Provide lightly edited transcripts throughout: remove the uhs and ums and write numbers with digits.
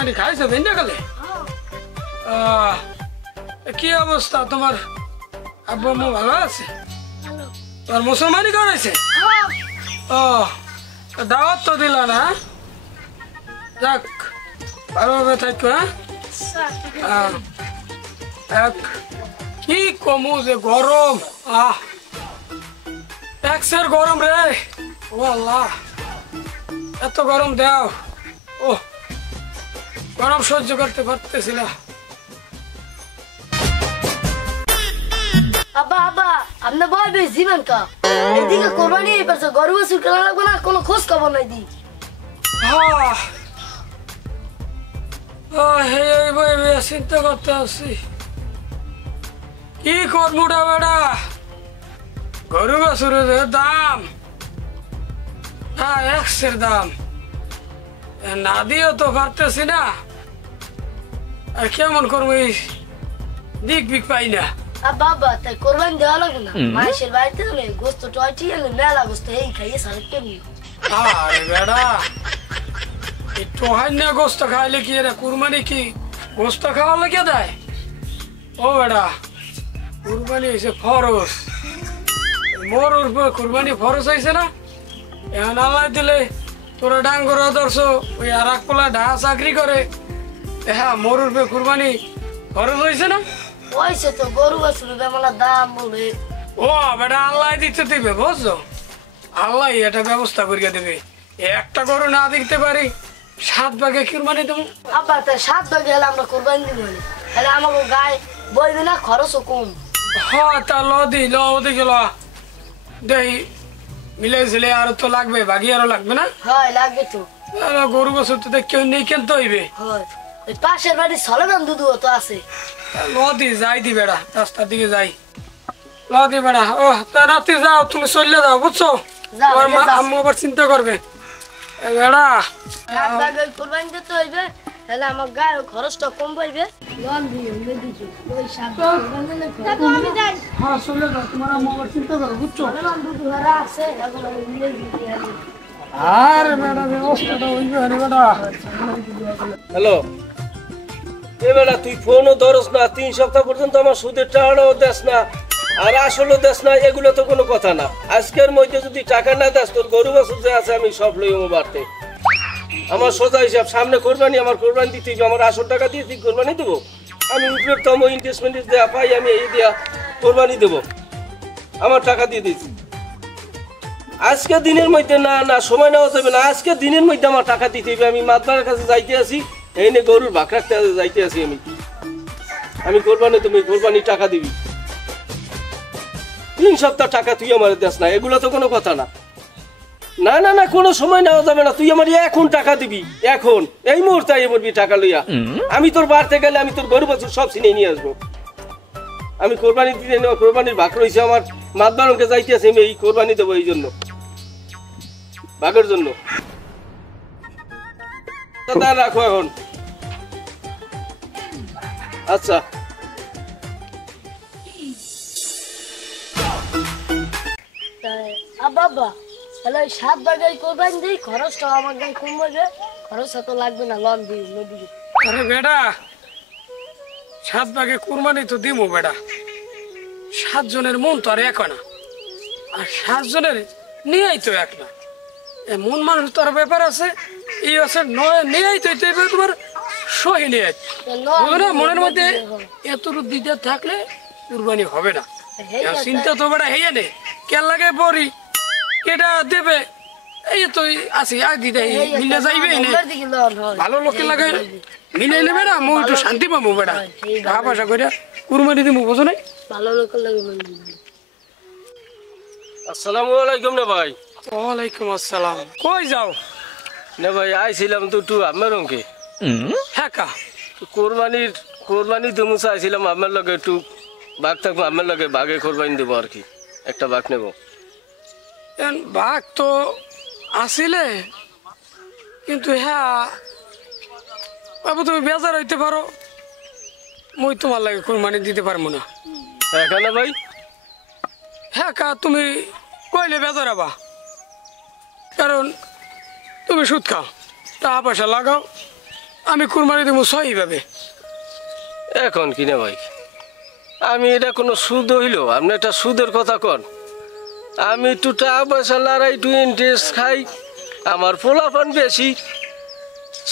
পানি খাইছো ভিন্ডা গেলে? কি অবস্থা তোমার? আব্বু আম্মু ভালো আছে? তোমার মুসলমানি করেছে? ও দাওয়াত তো দিল না। যাক ভালোভাবে থাকো। হ্যাঁ কি কমু যে গরম, ট্যাক্সের গরম রে। ও আল্লাহ এত গরম দাও। ও গরম সহ্য করতে পারতেছি না। আব্বা আব্বা আপনি বয় বেশ জীবন কা এদিকে কোরবানি এবারে গরু বাছুর কেনা লাগবে না, কোনো খোঁজ খবর নাই দি। চিন্তা করতে আসছি কি করবুটা বেড়া। গরু বাছুরের দাম এক্সের দাম না দিয়েও তো পারতেছি না। আর কেমন করবো দিক বিক পাই না। আব্বা আব্বা তাই কোরবানি দেওয়া লাগবে না, মাসের বাড়িতে হলে গোস্ত টয়টি এলে মেলা গোস্ত এই খাইয়ে সারে কেমনি। আরে বেড়া একটু হয় না গোস্ত খাইলে কি রে কুরবানি কি গোস্ত খাওয়া লেগে দেয়? ও বেড়া কুরবানি হয়েছে ফরজ, মোর উপর কুরবানি ফরজ হয়েছে না। এখন আল্লাহ দিলে তোরা ডাঙ্গর আদর্শ ওই আর এক পোলা ঢাকা চাকরি করে, হ্যাঁ মোর উপরে কুরবানি ফরজ হয়েছে না। হয়েছে তো গরু বাছুরের মেলা দাম বলে। ও বেটা আল্লাহ দিতে দিবে বুঝছো, আল্লাহ এটা ব্যবস্থা করিয়া দেবে। একটা গরু না দিতে পারি 7 ভাগে কুরবানি দেবো। আব্বা তাই 7 ভাগে হলে আমরা কোরবানি দিব না, তাহলে আমাকে গায়ে বইবে না, খরচও কম। হ্যাঁ তা ওদিকে দেই মিলে ঝিলে আরো তো লাগবে, বাকি আরো লাগবে না? হয় লাগবে তো। গরু বছর তো কেউ নেই কিনতে হইবে। হয় ওই পাশের বাড়ি সলেমান দুধও তো আছে। লদি যাই দি বেড়া রাস্তার দিকে যাই লদি বেড়া। ও তা রাতে যাও তুমি চলে যাও বুঝছো, তোমার মা আম্মু আবার চিন্তা করবে বেড়া। 7 ভাগে কোরবানি দিতে হইবে, তাহলে আমার গায়ে খরচটা কম পাইবে। লোন দিয়ে দিছি ওই 7 ভাগে তো আমি যাই। হ্যাঁ চলে যাও, তোমার আম্মু আবার চিন্তা করবে বুঝছো। সলেমান দুধ ভরা আছে এখন আমি নিয়ে দিতে হবে। আরে বেড়া ব্যবস্থাটা হইবে আরে বেড়া। হ্যালো এ বেড়া তুই ফোনও ধরস না, 3 সপ্তাহ পর্যন্ত আমার সুদের টাকাও দেস না আর আসলও দেস না, এগুলো তো কোনো কথা না। আজকের মধ্যে যদি টাকা না দেস তোর গরু বাছুর যে আছে আমি সব লইমু বাড়তে। আমার সোজা হিসাব সামনে কোরবানি, আমার কোরবানি দিতে হবে, আমার আসল টাকা দিয়ে তুই কোরবানি দেবো? আমি উপরের তম ইনভেস্টমেন্ট দেওয়া পাই আমি এই দেওয়া কোরবানি দেবো, আমার টাকা দিয়ে দিচ্ছি। আজকে দিনের মধ্যে না না সময় নেওয়া যাবে না, আজকে দিনের মধ্যে আমার টাকা দিতে হবে। আমি মাতবারের কাছে যাইতে আসি, এই নে গরুর ভাগ রাখতে যাইতে আসি আমি কোরবানি, তুমি কোরবানি টাকা দিবি। 3 সপ্তাহ টাকা তুই আমার দেস না, এগুলো তো কোনো কথা না। না না না কোনো সময় নেওয়া যাবে না, তুই আমার এখন টাকা দিবি, এখন এই মুহূর্তে আইয়ে বলবি টাকা লইয়া। আমি তোর বাড়তে গেলে আমি তোর গরু বাছুর সব চিনে নিয়ে আসবো। আমি কোরবানি দিতে নেওয়া কোরবানির ভাগ রয়েছে আমার, মাতবারকে যাইতে আসি, আমি এই কোরবানি দেবো এই জন্য ভাগের জন্য। রাখো এখন। আচ্ছা আব্বা আব্বা তাহলে ওই 7 ভাগে কোরবানি দিই, খরচটা আমার গায়ে কম হবে, খরচ তো লাগবে না, লোন দিই নদী। আরে বেটা 7 ভাগে কুরবানি তো দিমু বেটা, 7 জনের মন তো আর এক না, আর 7 জনের নিয়েই তো এক না। মন মানুষ তো আর ব্যাপার আছে, এই আছে নয় নিয়েই তো তোমার সহি নিয়ে মনের মধ্যে এত দিতে থাকলে কুরবানি হবে না। চিন্তা তো বেটা হেয়ে নে কেন লাগে পড়ি কেটা দেবে, এই তো আছে দিদা মিলে যাইবে ভালো লোকের লাগে মিলে নেবে না, মু একটু শান্তি পাবো বেটা। টাকা পয়সা করে কুরবানি দিবো বোঝো নাই, ভালো লোকের লাগে। আসসালামু আলাইকুম না ভাই। ওয়ালাইকুম আসসালাম। কই যাও? না ভাই আইছিলাম তো একটু আপনার অঙ্কে। হ্যাঁ কা কোরবানি দেবো চাইছিলাম আপনার লগে, একটু বাঘ থাকবো আপনার লগে, বাঘে কোরবানি দেবো আর কি, একটা বাঘ নেব। বাঘ তো আসিলে কিন্তু হ্যাঁ বাবু তুমি বেজার হইতে পারো, মুই তোমার লাগে কুরবানি দিতে পারবো না। হ্যাঁ কেন ভাই? হ্যাঁ কা তুমি কইলে বেজার হবা, কারণ তুমি সুদ খাও, টাকা পয়সা লাগাও, আমি কুরবানি দেবো সহিভাবে। এখন কিনে ভাই আমি এটা কোনো সুদ হইল? আপনি একটা সুদের কথা কন। আমি একটু টাকা পয়সা লড়াই একটু ইন্টারেস্ট খাই, আমার পোলাপান বেশি,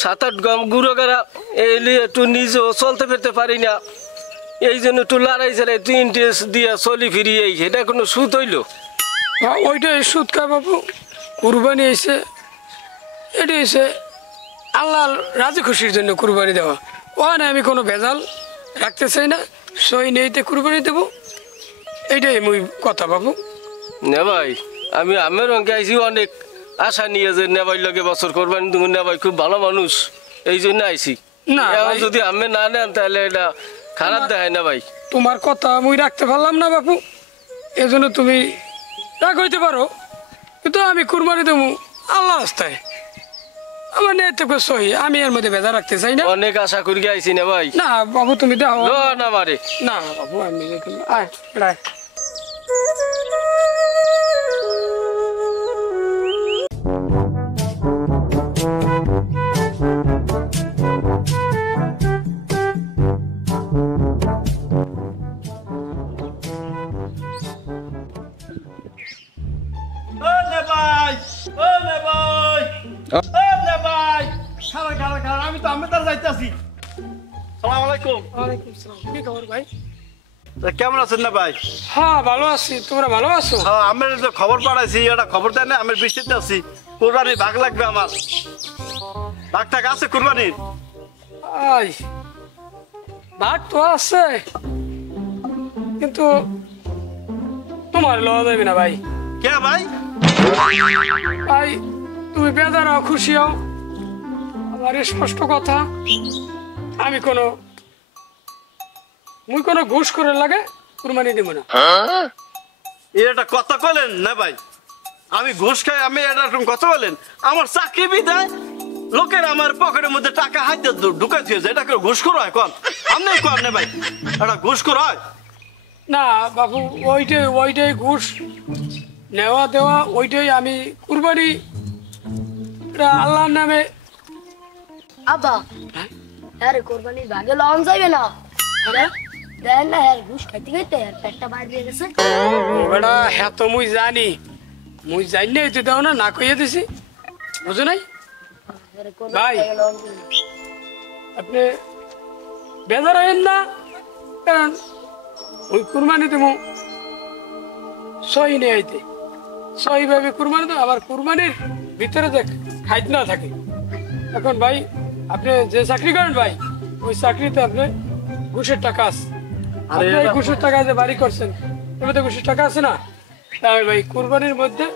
7-8 গম গুঁড়ো গাড়া এই লিয়ে একটু নিজেও চলতে ফিরতে পারি না, এই জন্য একটু লড়াই ছাড়া একটু ইন্টারেস্ট দিয়ে চলি ফিরি, এই এটা কোনো সুদ হইল? ওইটাই সুদ কা বাবু। কুরবানি এসে এটা এসে আল্লাহ রাজি খুশির জন্য কুরবানি দেওয়া। ওখানে আমি কোনো ভেজাল রাখতে চাই না, সই নেইতে কুরবানি দেবো, এইটাই মুই কথা বাবু। নে ভাই আমি আমের অঙ্কে আইসি অনেক আশা নিয়ে যে নেবাই লগে বছর করবেন, তুমি নেবাই খুব ভালো মানুষ, এই জন্য আইসি। না এখন ভাই, যদি আমি না নেন তাহলে এটা খারাপ দেখায় না ভাই। তোমার কথা মুই রাখতে পারলাম না বাপু, এজন্য তুমি রাগ হইতে পারো, কিন্তু আমি কুরবানি দেবো আল্লাহ রাস্তায়। আমার নেই সহি, আমি এর মধ্যে ভেজা রাখতে চাই না। অনেক আশা করি আইসি না ভাই। না বাবু তুমি দাও লো না মারে। না বাবু আমি আয় রায়। আমি তো আমেদার যাইতেছি। সালাম আলাইকুম। ওয়ালাইকুম আসসালাম। কি খবর ভাই? কেমন আছেন না ভাই? হ্যাঁ ভালো আছি, তোমরা ভালো আছো? হ্যাঁ, আমের যে খবর পাঠাইছি এটা খবর দেয় না, আমের বৃষ্টিতে আছি, কুরবানি ভাগ লাগবে আমার। ভাগ টাক আছে কুরবানির? আই ভাগ তো আছে, কিন্তু তোমার লওয়া যাবে না ভাই। কে ভাই? ভাই তুমি বেজার হও খুশি হও, আমার স্পষ্ট কথা, আমি কোনো ঘুষ করে লাগে কুরবানি দিব না। এটা কথা কইলেন না ভাই? আমি ঘুষ খাই, আমি এটা কথা বলেন? আমার চাকরি বিদায় লোকের আমার পকেটের মধ্যে টাকা হাইতে ঢুকাই দিয়েছে, এটা কেউ ঘুষ করা হয়? কন আপনি কন না ভাই, এটা ঘুষ করা হয়? না বাবু, ওইটাই ঘুষ নেওয়া দেওয়া, ওইটাই আমি কুরবানি আল্লাহর নামে। আব্বা হ্যাঁ কোরবানি ভাগে লন যাইবে না, দেন না হ্যাঁ ঘুষ খাইতে খাইতে পেটটা বাইরে দিয়ে গেছে। বেটা হ্যাঁ তো মুই জানি, মুই জানি না এতে দাও না কইয়া দিছি, বুঝো নাই ভাই? আপনি বেজার হইেন না, কারণ ওই কুরবানি দেবো সহি নেই আইতে, সহিভাবে কুরবানি দেবো, আবার কুরবানির ভিতরে যে খাইত না থাকে। এখন ভাই আপনি যে চাকরি করেন ভাই, ওই চাকরিতে আপনি ঘুষের টাকা আছে, আপনি এই ঘুষের টাকা যে বাড়ি করছেন এবার তো ঘুষের টাকা আছে না, তাই ভাই কুরবানির মধ্যে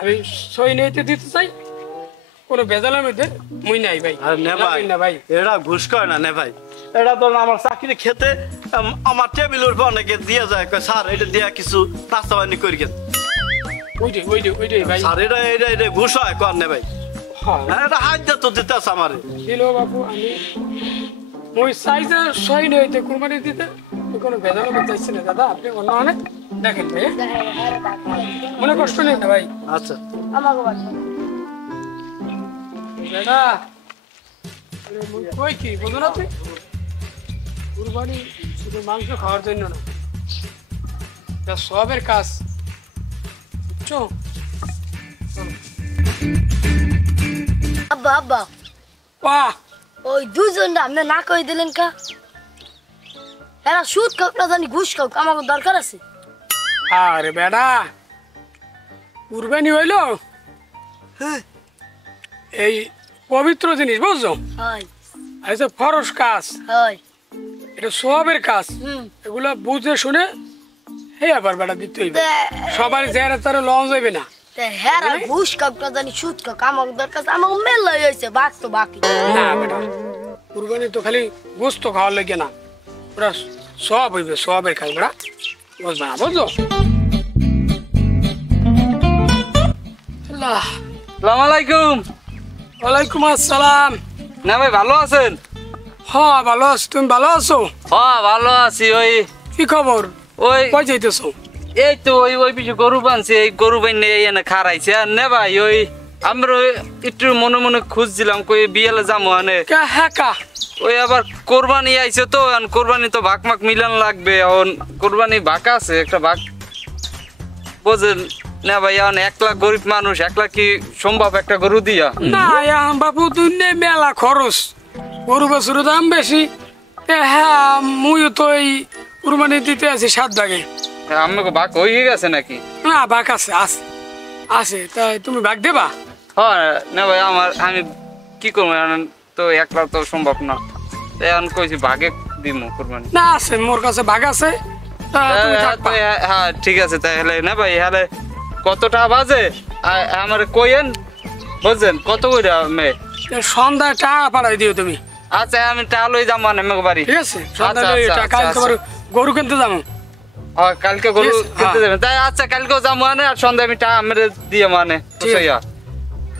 আমি সহি নেইতে দিতে চাই, কোনো বেজালের মধ্যে মুই নাই ভাই। আরে নে ভাই, না ভাই এটা ঘুষ করে না নে ভাই, এটা তো আমার চাকরি খেতে আমার টেবিলের উপর অনেকে দিয়ে যায়, কয় স্যার এটা দিয়ে কিছু নাস্তা পানি করি গেন। ওইটাই ভাই। স্যার এটা ঘুষ হয়? কর নে ভাই, হ্যাঁ এটা হাত দিয়ে তো দিতে আছে আমারে। দিল বাবু, আমি ওই সাইজে সহি নেইতে কুরবানি দিতে কোনো বেজালের মধ্যে চাইছি না দাদা, আপনি অন্য অনেক দেখেন ভাই, মনে কষ্ট নেই না ভাই। আচ্ছা আমাকে বাসা বেটা কই কি বুঝো না তুই, কুরবানি শুধু মাংস খাওয়ার জন্য না, এটা সবের কাজ, বুঝছো? আব্বা আব্বা বাহ, ওই দুজন আপনি না কই দিলেন কা? এরা সুদ খাওক না জানি ঘুষ খাওক, আমাকে দরকার আছে। আরে বেটা কুরবানি হইলো এই পবিত্র জিনিস, বুঝছো? হয় আচ্ছা ফরজ কাজ, হয় এটা সবের কাজ, হুম এগুলা বুঝে শুনে হে আবার বেটা দিতে হইবে, সবার জেরা তারা লঞ্চ যাবে না। হ্যাঁ ঘুষ খাওক না জানি সুদ খাওক, আমাকে দরকার আছে, আমাকে মেলা হয়েছে বাক তো বাকি। না বেটা কুরবানি তো খালি গোস্ত খাওয়ার লাগে না, ওরা সব হইবে, সবের কাজ বেটা, বুঝবে না, বুঝলো? আল্লাহ, সালাম আলাইকুম। ওয়ালাইকুম আসসালাম। না ভাই ভালো আছেন? হ্যাঁ ভালো আছো, তুমি ভালো আছো? হ্যাঁ ভালো আছি। ওই কি খবর, ওই কই যাইতেছো? এই তো ওই পিছু গরু বানছে, এই গরু বান এনে খারাইছে আর নে ভাই ওই আমরা একটু মনে মনে খুঁজছিলাম কই বিয়ালে যাবো আনে কে হ্যাঁ কা ওই আবার কোরবানি আইছে তো এখন কোরবানি তো ভাগ মাক মিলান লাগবে এখন কোরবানি ভাগ আছে একটা ভাগ বোঝেন না ভাই এখন 1 লাখ গরিব মানুষ 1 লাখ কি সম্ভব একটা গরু দিয়া না এখন বাপু দুনিয়া মেলা খরচ গরু বছর দাম বেশি হ্যাঁ মুইও তো এই কুরবানি দিতে আছি 7 ভাগে আমাকে ভাগ হয়ে গেছে নাকি না ভাগ আছে আছে আছে তাই তুমি ভাগ দেবা হ্যাঁ না ভাই আমি কি করবো এখন তো 1 লাখ তো সম্ভব না এখন কইছি ভাগে দিমু কোরবানি না আছে মোর কাছে ভাগ আছে তা তুমি থাকবা। হ্যাঁ ঠিক আছে তাহলে না ভাই হলে কত টাকা বাজে আমার কইেন বুঝছেন কত কইরা মে সন্ধ্যায় টাকা পাঠাই দিও তুমি আচ্ছা আমি টাকা লই যাম মানে আমাকে বাড়ি ঠিক আছে সন্ধ্যায় আচ্ছা, টাকা আচ্ছা, কালকে আবার গরু কিনতে যাবো কালকে গরু ঠিক আছে, কিনতে হ্যাঁ। যাবেন তাই আচ্ছা কালকেও যাবো মানে আর সন্ধ্যায় আমি টাকা মেরে দিয়ে মানে ঠিক আছে। বুঝাইয়া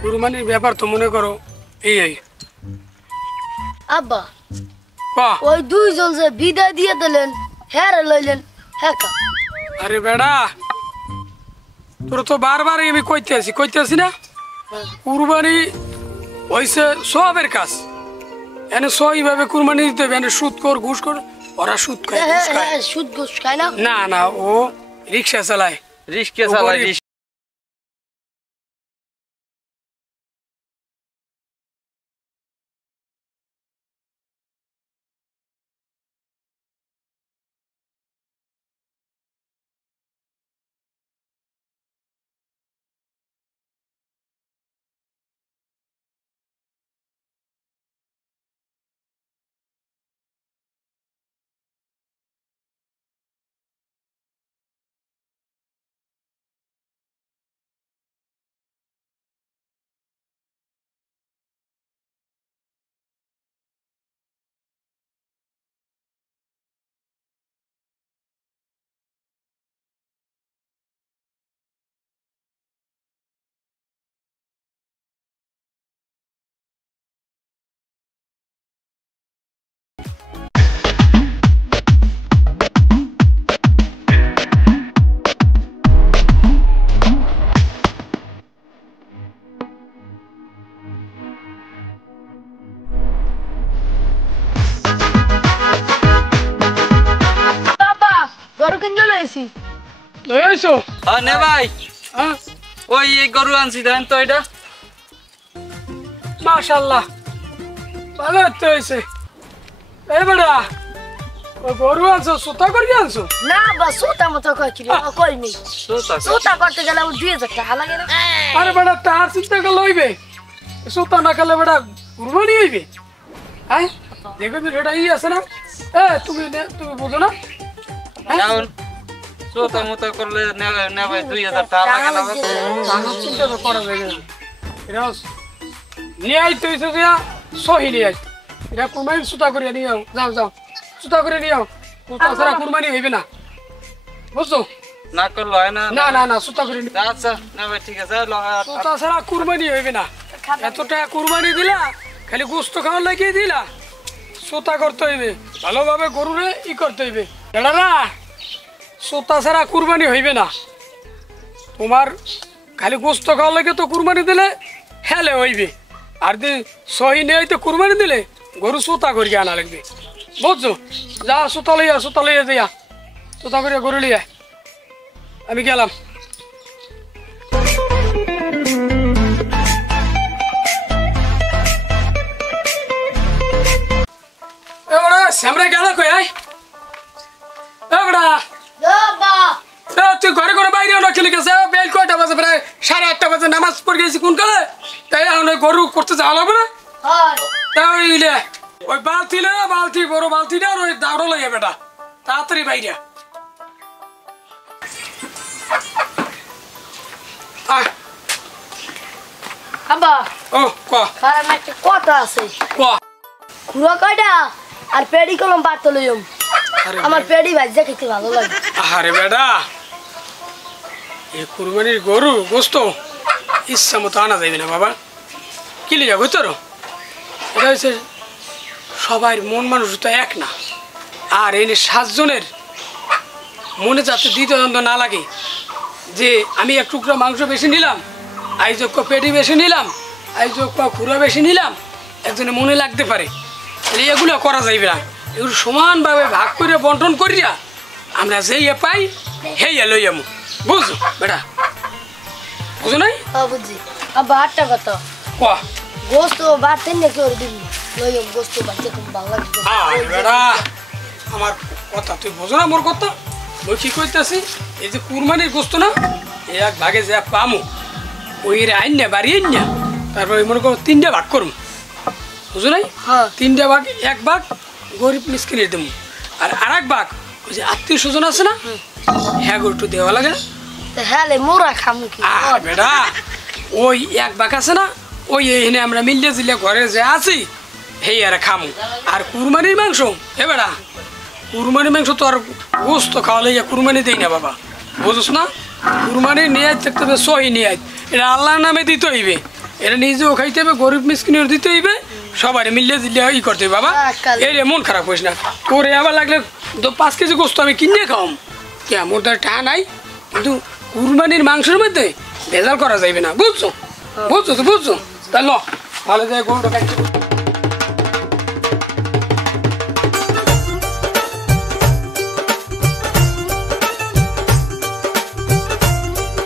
কুরবানির ব্যাপার তো মনে করো এই আব্বা কা ওই দুইজন যে বিদায় দিয়ে দিলেন হ্যাঁ রে লইলেন হ্যাঁ কা আরে বেড়া তোর তো বারবার আমি কইতে আছি না কুরবানি হইছে সবের কাজ এনে সইভাবে কুরবানি দিতে হবে এনে সুদ কর ঘুষ কর ওরা সুদ খায় হ্যাঁ ঘুষ খায় হ্যাঁ সুদ ঘুষ খায় না না না ও রিক্সা চালায় রিস্কে চালাই গরিব। বাবা গরু কিনতে লইছি লই আইছো নে ভাই হ্যাঁ ওই এই গরু আনছি দেন তো এটা মাশাআল্লাহ ভালো তো হইছে এই বেড়া ও গরু আনছো সুতা করি আনছো না বা সুতা মতো কইছিল কইনি সুতা করতে গেলে 2000 টাকা লাগে না আরে বেড়া তার চিন্তা করে লইবে সুতা না খেলে বেড়া কুরবানি হইবে হ্যাঁ দেখো তো এটা আছে না তুমি বুঝো না এখন সোতা মতো করলে নে ভাই 2000 টাকা লাগে না আমার চিন্তা তো করা যায় না এটা নিয়ে আইতে হইছে যে সহি নিয়ে আইতে এটা কুরবানি সুতা করে নিয়ে যাও যাও সুতা করে নিয়ে সুতা ছাড়া কুরবানি হইবে না বুঝছো না করলে হয় না না না না সুতা করে নিয়ে আচ্ছা না ভাই ঠিক আছে সুতা ছাড়া কুরবানি হইবে না এত টাকা কুরবানি দিলা খালি গোস্ত খাওয়ার লাগিয়ে দিলা সুতা করতে হইবে ভালোভাবে গরুরে করতে হইবে এটা না সুতা ছাড়া কুরবানি হইবে না তোমার খালি গোস্ত খাওয়ার লাগে তো কুরবানি দিলে হেলে হইবে আর দি সহি নেই তো কুরবানি দিলে গরু সুতা করিয়ে আনা লাগবে বুঝছো যা সুতা লইয়া দিয়া সুতা করিয়া গরু লিয়া আমি গেলাম এবারে সামনে গেল কই আই এবারে বাবা তুই ঘরে ঘরে বাইরে না খেলে গেছে বেল কয়টা বাজে প্রায় 8:30 বাজে নামাজ পড়ে গেছি কোন কালে তাই এখন ওই গরু করতে যাওয়া লাগবে না হয় তাইলে ওই বালতি বড় বালতিটা আর ওই দাঁড়ো লাগে বেটা তাড়াতাড়ি বাইরে আয় আব্বা ও ক কারণ একটা কথা আছে ক খুড়া কয়টা আর পেডি কলম বাড়তে লইম আরে আমার পেডি ভাজা খেতে ভালো লাগে আরে বেটা এই কুরবানির গরু গোস্ত ইচ্ছা মতো আনা যাবে না বাবা কি লিয়া বুঝতো এটা হচ্ছে সবাই মন মানুষ তো এক না আর এই 7 জনের মনে যাতে দ্বিতীয় দ্বন্দ্ব না লাগে যে আমি এক টুকরা মাংস বেশি নিলাম আইজক্য পেটি বেশি নিলাম, আইজক্য খুঁড়া বেশি নিলাম, একজনে মনে লাগতে পারে। তাহলে এগুলো করা যাইবে না, এগুলো সমানভাবে ভাগ করে বন্টন করিয়া আমরা যেই পাই হেই লই যাবো। বুঝছো বেটা? বুঝো নাই? বুঝছি। আব্বা আটটা কত? ক গোস্ত বাড়তে নাকি ওর দিন লইম গোস্ত বাড়তে খুব ভালো লাগবে। আরে বেটা, আমার কথা তুই বোঝো না মোর কথা? ওই কি কইতাছি, এই যে কুরবানির গোস্ত না, এক ভাগে যা পামু ওই আইন না বাড়ি আইন না, তারপরে মনে করো 3টা ভাগ করুম। বুঝো নাই? হ্যাঁ। 3টা ভাগ, এক ভাগ গরিব মিসকিনের দেবো, আর এক ভাগ ওই যে আত্মীয় স্বজন আছে না, হ্যাঁ গো একটু দেওয়া লাগে না? হ্যাঁ মোরা খামু কি? বেটা ওই এক ভাগ আছে না, ওই এখানে আমরা মিলিয়ে জিলে ঘরে যে আছি হেই আর খামু। আর কুরবানির মাংস, হে বেটা কুরবানির মাংস তো আর গোস্ত খাওয়ালে কুরবানি দেই না বাবা, বুঝছ না? কুরবানির নিয়াত থাকতে হবে, সহি নিয়াত, এটা আল্লাহর নামে দিতে হইবে, এটা নিজেও খাইতে হবে, গরিব মিসকিনের দিতে হইবে, সবাই মিলিয়ে দিলে ই করতে হবে বাবা। এই রে মন খারাপ করিস না, করে আবার লাগলে 5 কেজি গোস্ত আমি কিনে খাওয়াম, কে মোর তো টাকা নাই, কিন্তু কুরবানির মাংসের মধ্যে ভেজাল করা যাইবে না। বুঝছো? বুঝছো তো বুঝছো? তাহলে ভালো যায় গরুটা কাটতে